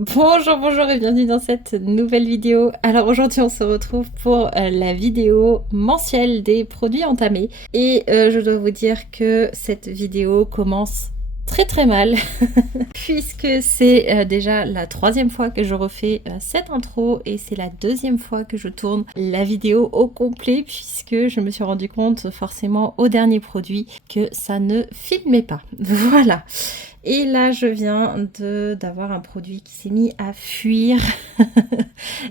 Bonjour et bienvenue dans cette nouvelle vidéo. Alors aujourd'hui on se retrouve pour la vidéo mensuelle des produits entamés et je dois vous dire que cette vidéo commence très mal puisque c'est déjà la troisième fois que je refais cette intro et c'est la deuxième fois que je tourne la vidéo au complet puisque je me suis rendu compte forcément au dernier produit que ça ne filmait pas. Voilà. Et là, je viens d'avoir un produit qui s'est mis à fuir,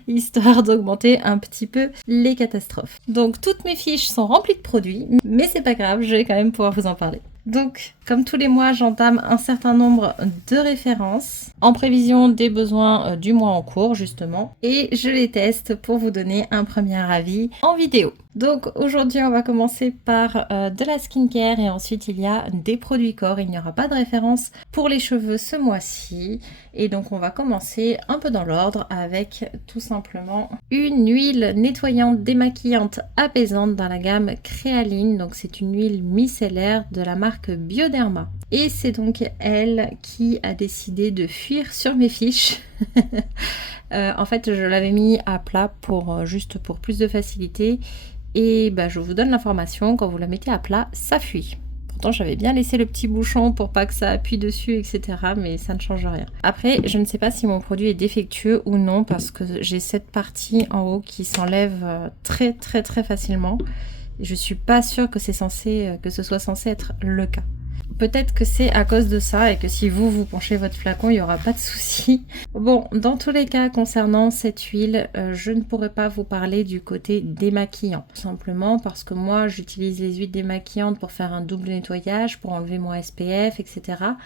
histoire d'augmenter un petit peu les catastrophes. Donc, toutes mes fiches sont remplies de produits, mais c'est pas grave, je vais quand même pouvoir vous en parler. Donc, comme tous les mois, j'entame un certain nombre de références en prévision des besoins du mois en cours, justement, et je les teste pour vous donner un premier avis en vidéo. Donc aujourd'hui, on va commencer par de la skincare et ensuite il y a des produits corps. Il n'y aura pas de référence pour les cheveux ce mois-ci. Et donc on va commencer un peu dans l'ordre avec tout simplement une huile nettoyante, démaquillante, apaisante dans la gamme Créaline. Donc c'est une huile micellaire de la marque Bioderma. Et c'est donc elle qui a décidé de fuir sur mes fiches. En fait, je l'avais mis à plat juste pour plus de facilité. Et bah, je vous donne l'information, quand vous la mettez à plat, ça fuit. Pourtant, j'avais bien laissé le petit bouchon pour pas que ça appuie dessus, etc. Mais ça ne change rien. Après, je ne sais pas si mon produit est défectueux ou non, parce que j'ai cette partie en haut qui s'enlève très facilement. Et je suis pas sûre que ce soit censé être le cas. Peut-être que c'est à cause de ça et que si vous penchez votre flacon, il n'y aura pas de souci. Bon, dans tous les cas, concernant cette huile, je ne pourrais pas vous parler du côté démaquillant. Tout simplement parce que moi, j'utilise les huiles démaquillantes pour faire un double nettoyage, pour enlever mon SPF, etc.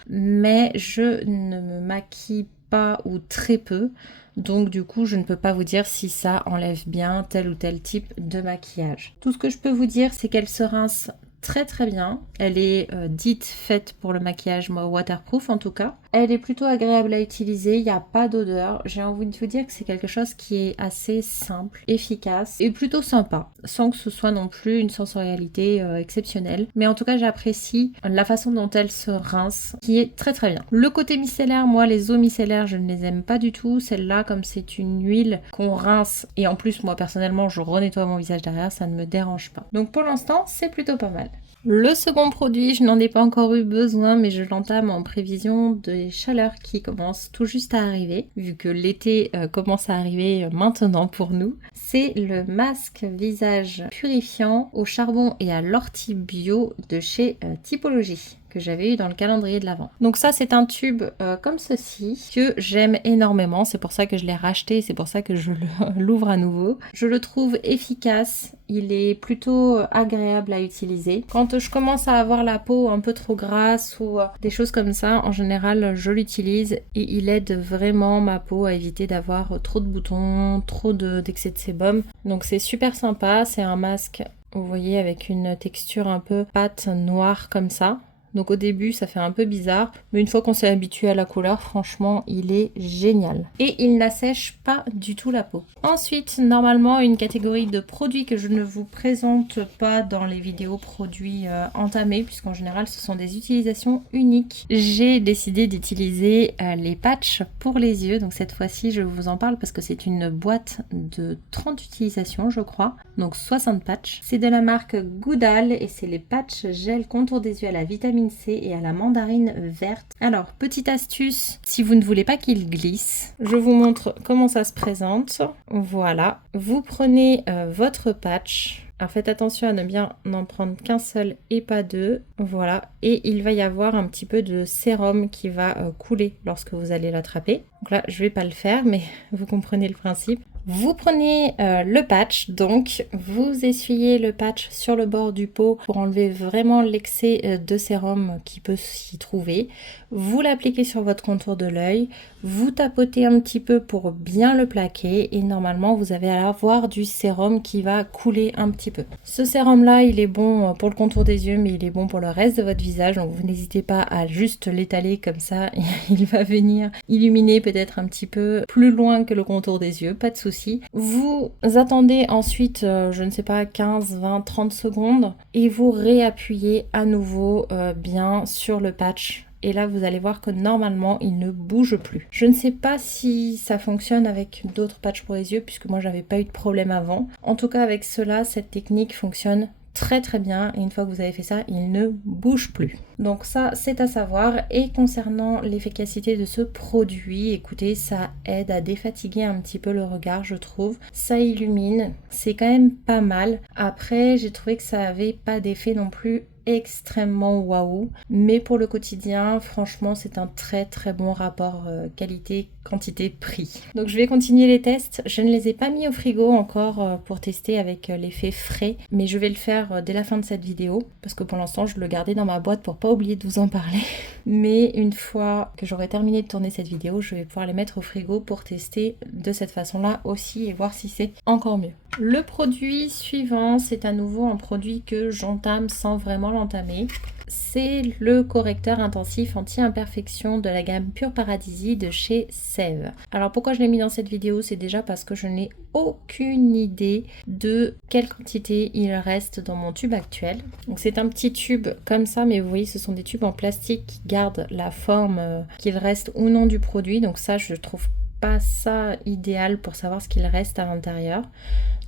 Mais je ne me maquille pas ou très peu. Donc du coup, je ne peux pas vous dire si ça enlève bien tel ou tel type de maquillage. Tout ce que je peux vous dire, c'est qu'elle se rince très bien. Elle est dite faite pour le maquillage waterproof en tout cas. Elle est plutôt agréable à utiliser, il n'y a pas d'odeur. J'ai envie de vous dire que c'est quelque chose qui est assez simple, efficace et plutôt sympa, sans que ce soit non plus une sensorialité exceptionnelle. Mais en tout cas, j'apprécie la façon dont elle se rince, qui est très bien. Le côté micellaire, moi les eaux micellaires, je ne les aime pas du tout. Celle-là, comme c'est une huile qu'on rince et en plus moi personnellement je renettoie mon visage derrière, ça ne me dérange pas. Donc pour l'instant, c'est plutôt pas mal. Le second produit, je n'en ai pas encore eu besoin, mais je l'entame en prévision des chaleurs qui commencent tout juste à arriver, vu que l'été commence à arriver maintenant pour nous. C'est le masque visage purifiant au charbon et à l'ortie bio de chez Typologie, que j'avais eu dans le calendrier de l'Avent. Donc ça, c'est un tube comme ceci que j'aime énormément, c'est pour ça que je l'ai racheté, c'est pour ça que je l'ouvre à nouveau. Je le trouve efficace, il est plutôt agréable à utiliser. Quand je commence à avoir la peau un peu trop grasse ou des choses comme ça, en général, je l'utilise et il aide vraiment ma peau à éviter d'avoir trop de boutons, trop d'excès de sébum. Donc c'est super sympa, c'est un masque, vous voyez, avec une texture un peu pâte noire comme ça. Donc au début ça fait un peu bizarre, mais une fois qu'on s'est habitué à la couleur, franchement il est génial. Et il n'assèche pas du tout la peau. Ensuite, normalement une catégorie de produits que je ne vous présente pas dans les vidéos produits entamés, puisqu'en général ce sont des utilisations uniques. J'ai décidé d'utiliser les patchs pour les yeux, donc cette fois-ci je vous en parle parce que c'est une boîte de 30 utilisations je crois, donc 60 patchs. C'est de la marque Goudal et c'est les patchs gel contour des yeux à la vitamine C et à la mandarine verte. Alors, petite astuce, si vous ne voulez pas qu'il glisse, je vous montre comment ça se présente. Voilà, vous prenez votre patch. Alors faites attention à ne bien n'en prendre qu'un seul et pas deux. Voilà, et il va y avoir un petit peu de sérum qui va couler lorsque vous allez l'attraper. Donc là, je vais pas le faire, mais vous comprenez le principe. Vous prenez le patch, donc vous essuyez le patch sur le bord du pot pour enlever vraiment l'excès de sérum qui peut s'y trouver. Vous l'appliquez sur votre contour de l'œil, vous tapotez un petit peu pour bien le plaquer et normalement vous allez avoir du sérum qui va couler un petit peu. Ce sérum là, il est bon pour le contour des yeux, mais il est bon pour le reste de votre visage, donc vous n'hésitez pas à juste l'étaler comme ça, il va venir illuminer peut-être un petit peu plus loin que le contour des yeux, pas de souci. Vous attendez ensuite, je ne sais pas, 15, 20, 30 secondes et vous réappuyez à nouveau bien sur le patch et là vous allez voir que normalement il ne bouge plus. Je ne sais pas si ça fonctionne avec d'autres patchs pour les yeux puisque moi j'avais pas eu de problème avant. En tout cas avec cela, cette technique fonctionne très bien et une fois que vous avez fait ça, il ne bouge plus. Donc ça c'est à savoir. Et concernant l'efficacité de ce produit, écoutez, ça aide à défatiguer un petit peu le regard, je trouve. Ça illumine, c'est quand même pas mal. Après j'ai trouvé que ça avait pas d'effet non plus extrêmement waouh, mais pour le quotidien franchement c'est un très bon rapport qualité quantité prix. Donc je vais continuer les tests. Je ne les ai pas mis au frigo encore pour tester avec l'effet frais, mais je vais le faire dès la fin de cette vidéo parce que pour l'instant je le gardais dans ma boîte pour pas oublier de vous en parler. Mais une fois que j'aurai terminé de tourner cette vidéo, je vais pouvoir les mettre au frigo pour tester de cette façon là aussi et voir si c'est encore mieux. Le produit suivant, c'est à nouveau un produit que j'entame sans vraiment l'entamer. C'est le correcteur intensif anti-imperfection de la gamme Pure Paradisi de chez Sève. Alors pourquoi je l'ai mis dans cette vidéo, c'est déjà parce que je n'ai aucune idée de quelle quantité il reste dans mon tube actuel. Donc c'est un petit tube comme ça, mais vous voyez ce sont des tubes en plastique qui gardent la forme qu'il reste ou non du produit. Donc ça je trouve pas ça idéal pour savoir ce qu'il reste à l'intérieur.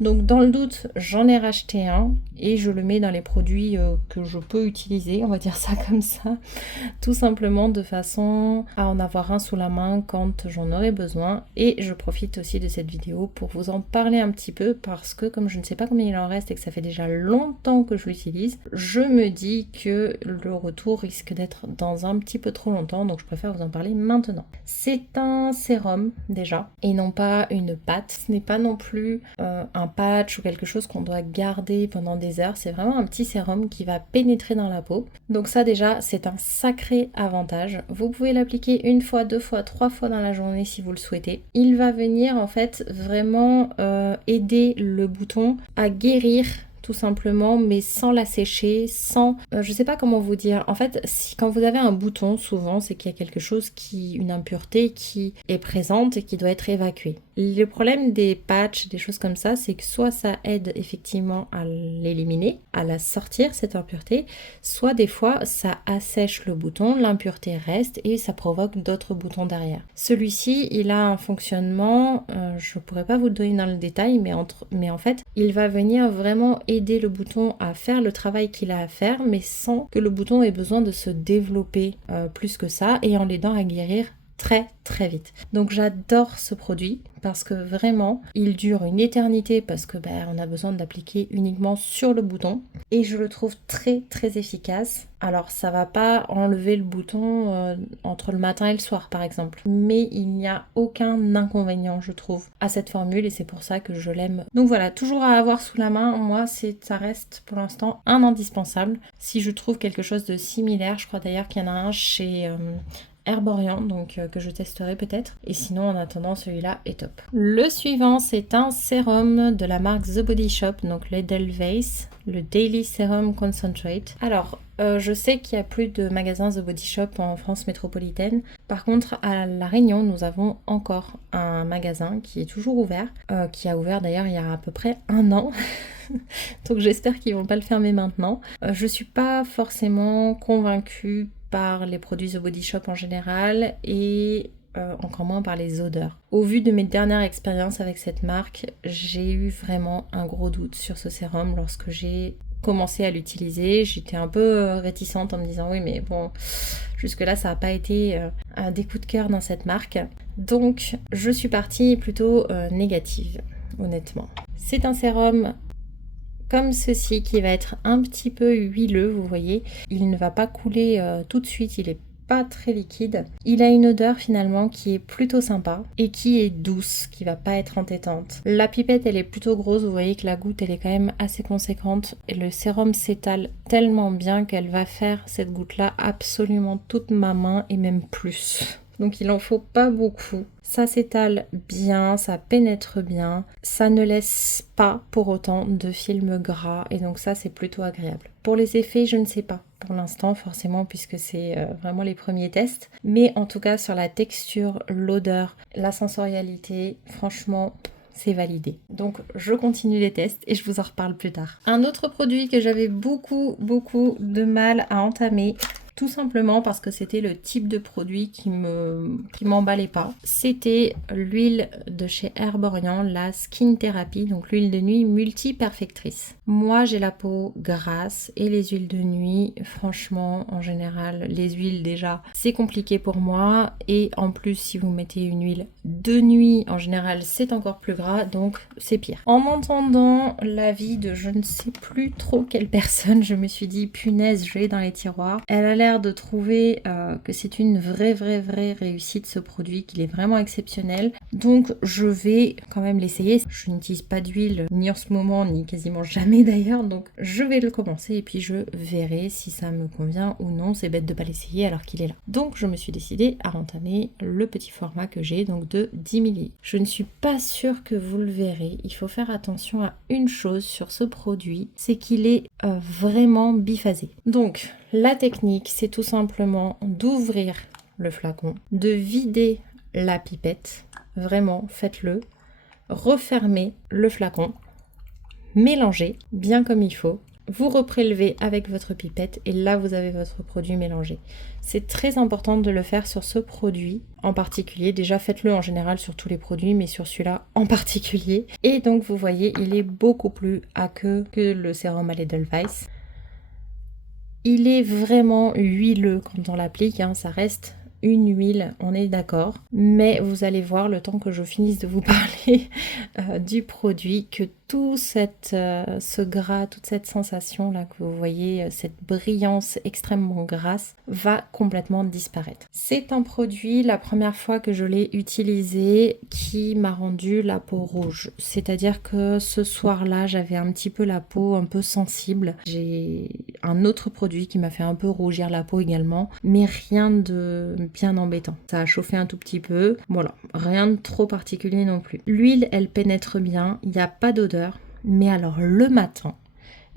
Donc dans le doute, j'en ai racheté un et je le mets dans les produits que je peux utiliser, on va dire ça comme ça, tout simplement de façon à en avoir un sous la main quand j'en aurai besoin. Et je profite aussi de cette vidéo pour vous en parler un petit peu parce que comme je ne sais pas combien il en reste et que ça fait déjà longtemps que je l'utilise, je me dis que le retour risque d'être dans un petit peu trop longtemps, donc je préfère vous en parler maintenant. C'est un sérum déjà et non pas une pâte. Ce n'est pas non plus un patch ou quelque chose qu'on doit garder pendant des heures. C'est vraiment un petit sérum qui va pénétrer dans la peau. Donc ça déjà c'est un sacré avantage. Vous pouvez l'appliquer une fois, deux fois, trois fois dans la journée si vous le souhaitez. Il va venir en fait vraiment aider le bouton à guérir tout simplement, mais sans la sécher, sans... je sais pas comment vous dire. En fait, quand vous avez un bouton, souvent, c'est qu'il y a quelque chose une impureté qui est présente et qui doit être évacuée. Le problème des patchs, des choses comme ça, c'est que soit ça aide effectivement à l'éliminer, à la sortir, cette impureté, soit des fois ça assèche le bouton, l'impureté reste et ça provoque d'autres boutons derrière. Celui-ci, il a un fonctionnement, je pourrais pas vous le donner dans le détail, mais en fait, il va venir vraiment aider le bouton à faire le travail qu'il a à faire, mais sans que le bouton ait besoin de se développer plus que ça et en l'aidant à guérir très vite. Donc j'adore ce produit parce que vraiment il dure une éternité parce que on a besoin d'appliquer uniquement sur le bouton et je le trouve très efficace. Alors ça va pas enlever le bouton entre le matin et le soir par exemple, mais il n'y a aucun inconvénient je trouve à cette formule et c'est pour ça que je l'aime. Donc voilà, toujours à avoir sous la main, moi ça reste pour l'instant un indispensable. Si je trouve quelque chose de similaire, je crois d'ailleurs qu'il y en a un chez Herborian, donc que je testerai peut-être. Et sinon, en attendant, celui-là est top. Le suivant, c'est un sérum de la marque The Body Shop, donc l'Edelweiss, le Daily Serum Concentrate. Alors, je sais qu'il y a plus de magasins The Body Shop en France métropolitaine. Par contre, à La Réunion, nous avons encore un magasin qui est toujours ouvert, qui a ouvert d'ailleurs il y a à peu près 1 an. Donc j'espère qu'ils vont pas le fermer maintenant. Je suis pas forcément convaincue par les produits The Body Shop en général et encore moins par les odeurs. Au vu de mes dernières expériences avec cette marque, j'ai eu vraiment un gros doute sur ce sérum lorsque j'ai commencé à l'utiliser. J'étais un peu réticente en me disant oui mais bon, jusque là ça n'a pas été des coups de cœur dans cette marque. Donc je suis partie plutôt négative, honnêtement. C'est un sérum comme ceci qui va être un petit peu huileux, vous voyez, il ne va pas couler tout de suite, il est pas très liquide. Il a une odeur finalement qui est plutôt sympa et qui est douce, qui va pas être entêtante. La pipette elle est plutôt grosse, vous voyez que la goutte elle est quand même assez conséquente et le sérum s'étale tellement bien qu'elle va faire cette goutte là absolument toute ma main et même plus. Donc il en faut pas beaucoup. Ça s'étale bien, ça pénètre bien, ça ne laisse pas pour autant de film gras et donc ça c'est plutôt agréable. Pour les effets, je ne sais pas pour l'instant forcément puisque c'est vraiment les premiers tests, mais en tout cas sur la texture, l'odeur, la sensorialité, franchement c'est validé. Donc je continue les tests et je vous en reparle plus tard. Un autre produit que j'avais beaucoup de mal à entamer, tout simplement parce que c'était le type de produit qui m'emballait pas. C'était l'huile de chez Herborian, la Skin Therapy, donc l'huile de nuit multi-perfectrice. Moi j'ai la peau grasse et les huiles de nuit, franchement en général les huiles déjà c'est compliqué pour moi, et en plus si vous mettez une huile de nuit en général c'est encore plus gras, donc c'est pire. En entendant l'avis de je ne sais plus trop quelle personne, je me suis dit punaise, je l'ai dans les tiroirs. Elle a l'air de trouver que c'est une vraie réussite ce produit, qu'il est vraiment exceptionnel, donc je vais quand même l'essayer. Je n'utilise pas d'huile ni en ce moment ni quasiment jamais d'ailleurs, donc je vais le commencer et puis je verrai si ça me convient ou non. C'est bête de pas l'essayer alors qu'il est là. Donc je me suis décidée à entamer le petit format que j'ai, donc de 10 ml. Je ne suis pas sûre que vous le verrez, il faut faire attention à une chose sur ce produit, c'est qu'il est vraiment biphasé. Donc la technique c'est tout simplement d'ouvrir le flacon, de vider la pipette, vraiment faites-le, refermez le flacon, mélangez bien comme il faut, vous reprélevez avec votre pipette et là vous avez votre produit mélangé. C'est très important de le faire sur ce produit en particulier. Déjà faites-le en général sur tous les produits, mais sur celui-là en particulier. Et donc vous voyez, il est beaucoup plus aqueux que le sérum à l'Edelweiss. Il est vraiment huileux quand on l'applique, hein, ça reste une huile, on est d'accord, mais vous allez voir le temps que je finisse de vous parler du produit que tout ce gras, toute cette sensation là que vous voyez, cette brillance extrêmement grasse va complètement disparaître. C'est un produit, la première fois que je l'ai utilisé, qui m'a rendu la peau rouge, c'est-à-dire que ce soir-là j'avais un petit peu la peau un peu sensible. J'ai un autre produit qui m'a fait un peu rougir la peau également, mais rien de bien embêtant. Ça a chauffé un tout petit peu, voilà, rien de trop particulier non plus. L'huile elle pénètre bien, il n'y a pas d'odeur, mais alors le matin,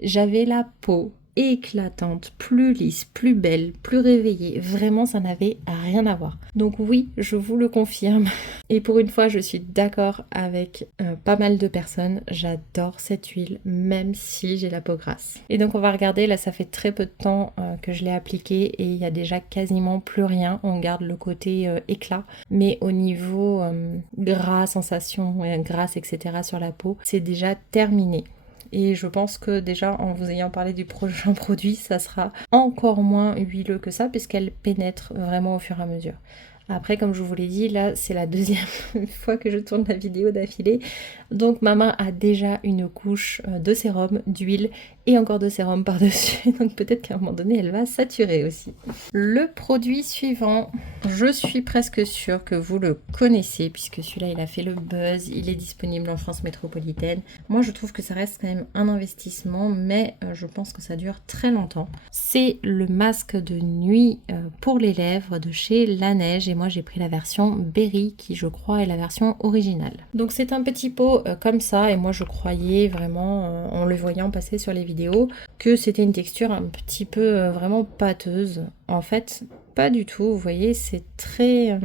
j'avais la peau éclatante, plus lisse, plus belle, plus réveillée. Vraiment, ça n'avait rien à voir. Donc oui, je vous le confirme. Et pour une fois, je suis d'accord avec pas mal de personnes. J'adore cette huile, même si j'ai la peau grasse. Et donc on va regarder, là ça fait très peu de temps que je l'ai appliquée et il y a déjà quasiment plus rien. On garde le côté éclat, mais au niveau gras, sensation grasse, etc. sur la peau, c'est déjà terminé. Et je pense que déjà en vous ayant parlé du prochain produit, ça sera encore moins huileux que ça puisqu'elle pénètre vraiment au fur et à mesure. Après, comme je vous l'ai dit, là c'est la deuxième fois que je tourne la vidéo d'affilée. Donc ma main a déjà une couche de sérum, d'huile et encore de sérum par-dessus. Donc peut-être qu'à un moment donné, elle va saturer aussi. Le produit suivant, je suis presque sûre que vous le connaissez puisque celui-là, il a fait le buzz. Il est disponible en France métropolitaine. Moi, je trouve que ça reste quand même un investissement, mais je pense que ça dure très longtemps. C'est le masque de nuit pour les lèvres de chez La Neige. Et moi, j'ai pris la version Berry qui, je crois, est la version originale. Donc c'est un petit pot comme ça. Et moi, je croyais vraiment, en le voyant passer sur les vidéos, que c'était une texture un petit peu vraiment pâteuse. En fait, pas du tout, vous voyez, c'est très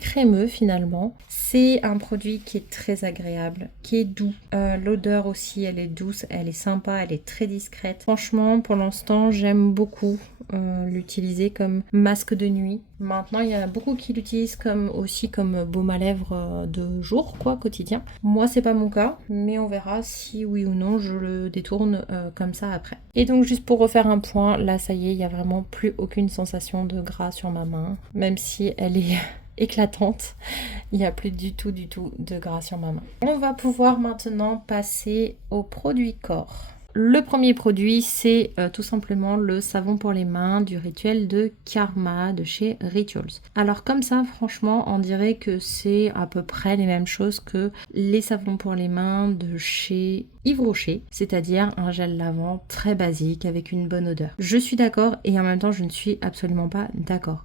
crémeux finalement. C'est un produit qui est très agréable, qui est doux. L'odeur aussi, elle est douce, elle est sympa, elle est très discrète. Franchement, pour l'instant, j'aime beaucoup l'utiliser comme masque de nuit. Maintenant, il y en a beaucoup qui l'utilisent aussi comme baume à lèvres de jour, quoi, quotidien. Moi, c'est pas mon cas, mais on verra si oui ou non je le détourne comme ça après. Et donc, juste pour refaire un point, là, ça y est, il n'y a vraiment plus aucune sensation de gras sur ma main, même si elle est éclatante, il n'y a plus du tout de gras sur ma main. On va pouvoir maintenant passer aux produits corps. Le premier produit, c'est tout simplement le savon pour les mains du rituel de Karma de chez Rituals. Alors comme ça, franchement, on dirait que c'est à peu près les mêmes choses que les savons pour les mains de chez Yves Rocher, c'est-à-dire un gel lavant très basique avec une bonne odeur. Je suis d'accord et en même temps, je ne suis absolument pas d'accord.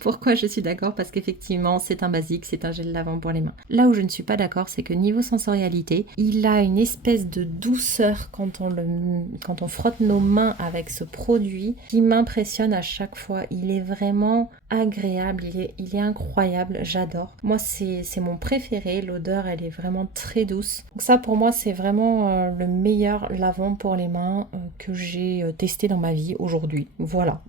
Pourquoi je suis d'accord? Parce qu'effectivement, c'est un basique, c'est un gel lavant pour les mains. Là où je ne suis pas d'accord, c'est que niveau sensorialité, il a une espèce de douceur quand on frotte nos mains avec ce produit qui m'impressionne à chaque fois. Il est vraiment agréable, il est incroyable, j'adore. Moi, c'est mon préféré, l'odeur, elle est vraiment très douce. Donc ça, pour moi, c'est vraiment le meilleur lavant pour les mains que j'ai testé dans ma vie aujourd'hui. Voilà.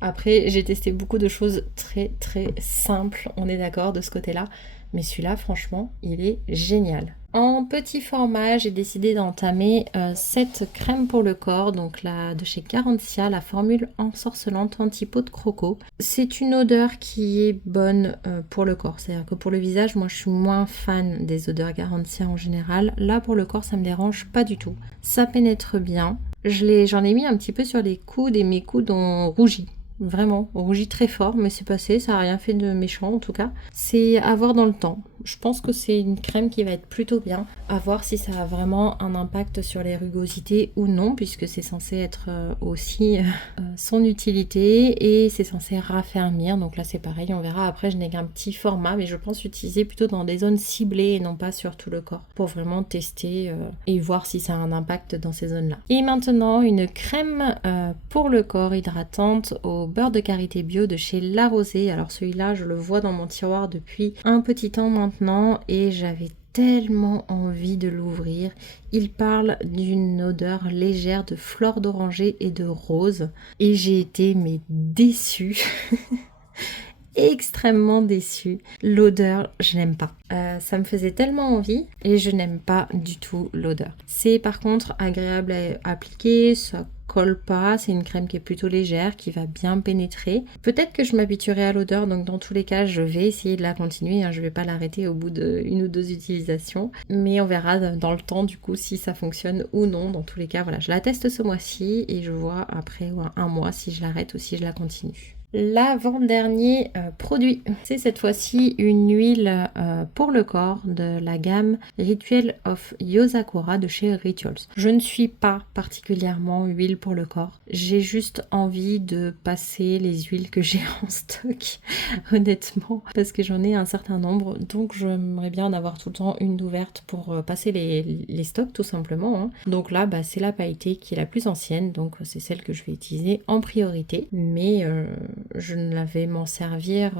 Après, j'ai testé beaucoup de choses très très simples, on est d'accord de ce côté-là. Mais celui-là, franchement, il est génial. En petit format, j'ai décidé d'entamer cette crème pour le corps, donc de chez Garantia, la formule ensorcelante anti-peau de croco. C'est une odeur qui est bonne pour le corps, c'est-à-dire que pour le visage, moi je suis moins fan des odeurs Garantia en général. Là, pour le corps, ça me dérange pas du tout. Ça pénètre bien. J'en ai mis un petit peu sur les coudes et mes coudes ont rougi. Vraiment, on rougit très fort, mais c'est passé, ça n'a rien fait de méchant en tout cas. C'est à voir dans le temps. Je pense que c'est une crème qui va être plutôt bien. À voir si ça a vraiment un impact sur les rugosités ou non, puisque c'est censé être aussi son utilité et c'est censé raffermir. Donc là c'est pareil, on verra. Après je n'ai qu'un petit format, mais je pense utiliser plutôt dans des zones ciblées et non pas sur tout le corps, pour vraiment tester et voir si ça a un impact dans ces zones-là. Et maintenant une crème pour le corps hydratante au beurre de karité bio de chez La Rosée. Alors celui-là je le vois dans mon tiroir depuis un petit temps maintenant et j'avais tellement envie de l'ouvrir. Il parle d'une odeur légère de fleurs d'oranger et de rose et j'ai été déçue. Extrêmement déçue. L'odeur, je n'aime pas. Ça me faisait tellement envie et je n'aime pas du tout l'odeur. C'est par contre agréable à appliquer, ça colle pas, c'est une crème qui est plutôt légère, qui va bien pénétrer. Peut-être que je m'habituerai à l'odeur, donc dans tous les cas, je vais essayer de la continuer, hein. Je vais pas l'arrêter au bout d'une ou deux utilisations, mais on verra dans le temps du coup si ça fonctionne ou non. Dans tous les cas, voilà, je la teste ce mois-ci et je vois après un mois si je l'arrête ou si je la continue. L'avant-dernier produit, c'est cette fois-ci une huile pour le corps de la gamme Ritual of Yosakura de chez Rituals. Je ne suis pas particulièrement huile pour le corps, j'ai juste envie de passer les huiles que j'ai en stock, honnêtement, parce que j'en ai un certain nombre, donc j'aimerais bien en avoir tout le temps une ouverte pour passer les stocks tout simplement, hein. Donc là, c'est la pailletée qui est la plus ancienne, donc c'est celle que je vais utiliser en priorité, mais je ne vais m'en servir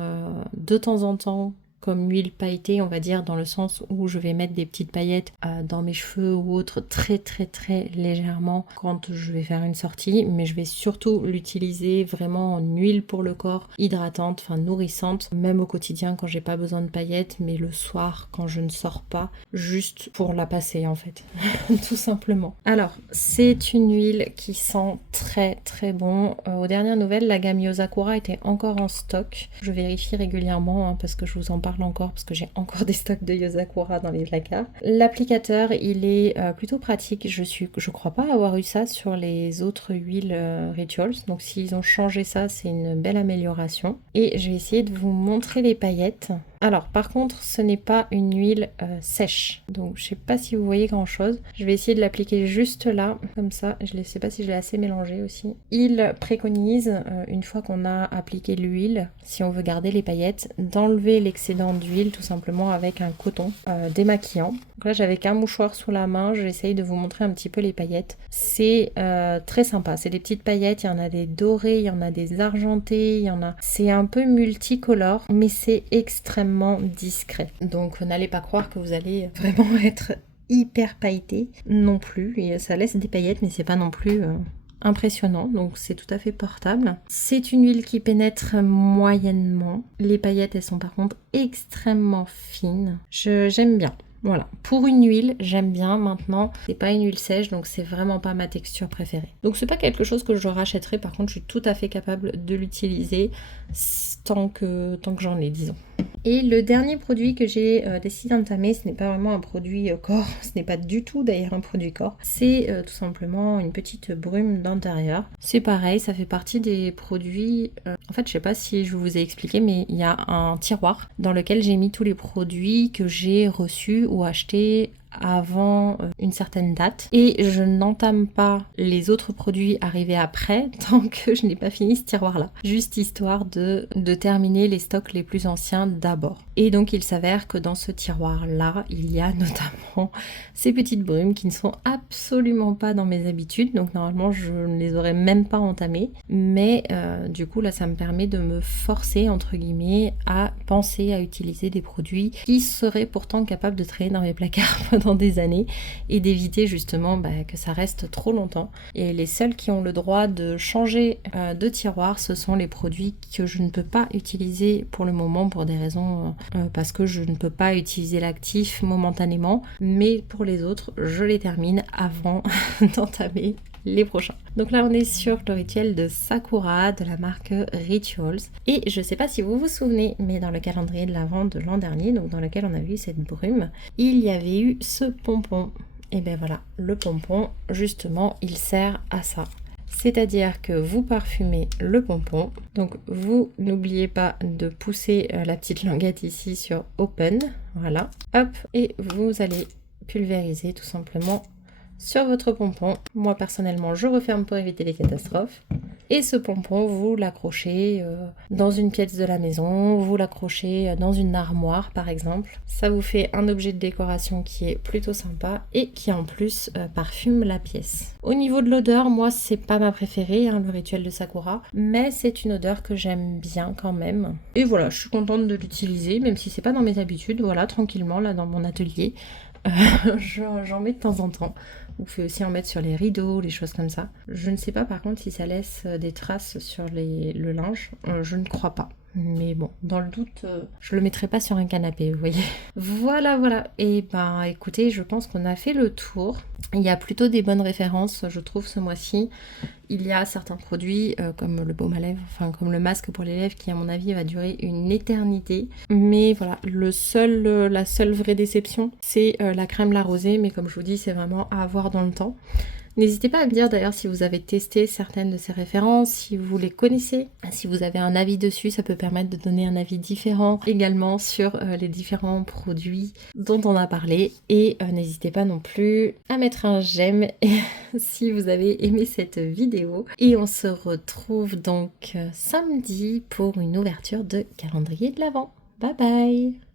de temps en temps comme huile pailletée, on va dire, dans le sens où je vais mettre des petites paillettes dans mes cheveux ou autres très très très légèrement quand je vais faire une sortie, mais je vais surtout l'utiliser vraiment en huile pour le corps, hydratante, enfin nourrissante, même au quotidien quand j'ai pas besoin de paillettes, mais le soir quand je ne sors pas, juste pour la passer en fait, tout simplement. Alors, c'est une huile qui sent très très bon. Aux dernières nouvelles, la gamme Yosakura était encore en stock. Je vérifie régulièrement parce que je vous en parle encore parce que j'ai encore des stocks de Yosakura dans les placards. L'applicateur, il est plutôt pratique. Je crois pas avoir eu ça sur les autres huiles Rituals. Donc s'ils ont changé ça, c'est une belle amélioration. Et je vais essayer de vous montrer les paillettes. Alors par contre ce n'est pas une huile sèche, donc je sais pas si vous voyez grand chose. Je vais essayer de l'appliquer juste là, comme ça, je ne sais pas si je l'ai assez mélangé aussi. Il préconise, une fois qu'on a appliqué l'huile, si on veut garder les paillettes, d'enlever l'excédent d'huile tout simplement avec un coton démaquillant. Donc là j'avais qu'un mouchoir sous la main, j'essaye de vous montrer un petit peu les paillettes. C'est très sympa, c'est des petites paillettes, il y en a des dorées, il y en a des argentées, il y en a... C'est un peu multicolore, mais c'est extrêmement discret. Donc n'allez pas croire que vous allez vraiment être hyper pailleté non plus. Et ça laisse des paillettes, mais c'est pas non plus impressionnant. Donc c'est tout à fait portable. C'est une huile qui pénètre moyennement. Les paillettes, elles sont par contre extrêmement fines. J'aime bien. Voilà, pour une huile, j'aime bien. Maintenant, c'est pas une huile sèche, donc c'est vraiment pas ma texture préférée. Donc c'est pas quelque chose que je rachèterai, par contre je suis tout à fait capable de l'utiliser tant que j'en ai, disons. Et le dernier produit que j'ai décidé d'entamer, ce n'est pas vraiment un produit corps, ce n'est pas du tout d'ailleurs un produit corps, c'est tout simplement une petite brume d'intérieur. C'est pareil, ça fait partie des produits, en fait je sais pas si je vous ai expliqué, mais il y a un tiroir dans lequel j'ai mis tous les produits que j'ai reçus ou achetés avant une certaine date et je n'entame pas les autres produits arrivés après tant que je n'ai pas fini ce tiroir là, juste histoire de terminer les stocks les plus anciens d'abord. Et donc il s'avère que dans ce tiroir là il y a notamment ces petites brumes qui ne sont absolument pas dans mes habitudes, donc normalement je ne les aurais même pas entamées, mais du coup là ça me permet de me forcer entre guillemets à penser à utiliser des produits qui seraient pourtant capables de traîner dans mes placards pendant des années et d'éviter justement que ça reste trop longtemps. Et les seuls qui ont le droit de changer de tiroir, ce sont les produits que je ne peux pas utiliser pour le moment pour des raisons parce que je ne peux pas utiliser l'actif momentanément, mais pour les autres, je les termine avant d'entamer les prochains. Donc là on est sur le rituel de Sakura de la marque Rituals et je sais pas si vous vous souvenez, mais dans le calendrier de l'Avent de l'an dernier, donc dans lequel on avait eu cette brume, il y avait eu ce pompon. Et ben voilà, le pompon justement il sert à ça. C'est-à-dire que vous parfumez le pompon, donc vous n'oubliez pas de pousser la petite languette ici sur Open, voilà, hop, et vous allez pulvériser tout simplement sur votre pompon. Moi personnellement je referme pour éviter les catastrophes. Et ce pompon vous l'accrochez dans une pièce de la maison, vous l'accrochez dans une armoire par exemple. Ça vous fait un objet de décoration qui est plutôt sympa et qui en plus parfume la pièce. Au niveau de l'odeur, moi c'est pas ma préférée, le rituel de Sakura, mais c'est une odeur que j'aime bien quand même. Et voilà, je suis contente de l'utiliser, même si c'est pas dans mes habitudes, voilà, tranquillement là dans mon atelier. J'en mets de temps en temps. Vous pouvez aussi en mettre sur les rideaux, les choses comme ça. Je ne sais pas par contre si ça laisse des traces sur le linge. Je ne crois pas. Mais bon, dans le doute, je le mettrai pas sur un canapé, vous voyez. Voilà. Et ben écoutez, je pense qu'on a fait le tour. Il y a plutôt des bonnes références, je trouve, ce mois-ci. Il y a certains produits comme le baume à lèvres, enfin comme le masque pour les lèvres qui à mon avis va durer une éternité. Mais voilà, la seule vraie déception, c'est la crème La Rosée, mais comme je vous dis, c'est vraiment à avoir dans le temps. N'hésitez pas à me dire d'ailleurs si vous avez testé certaines de ces références, si vous les connaissez, si vous avez un avis dessus, ça peut permettre de donner un avis différent également sur les différents produits dont on a parlé. Et n'hésitez pas non plus à mettre un j'aime si vous avez aimé cette vidéo. Et on se retrouve donc samedi pour une ouverture de calendrier de l'Avent. Bye bye!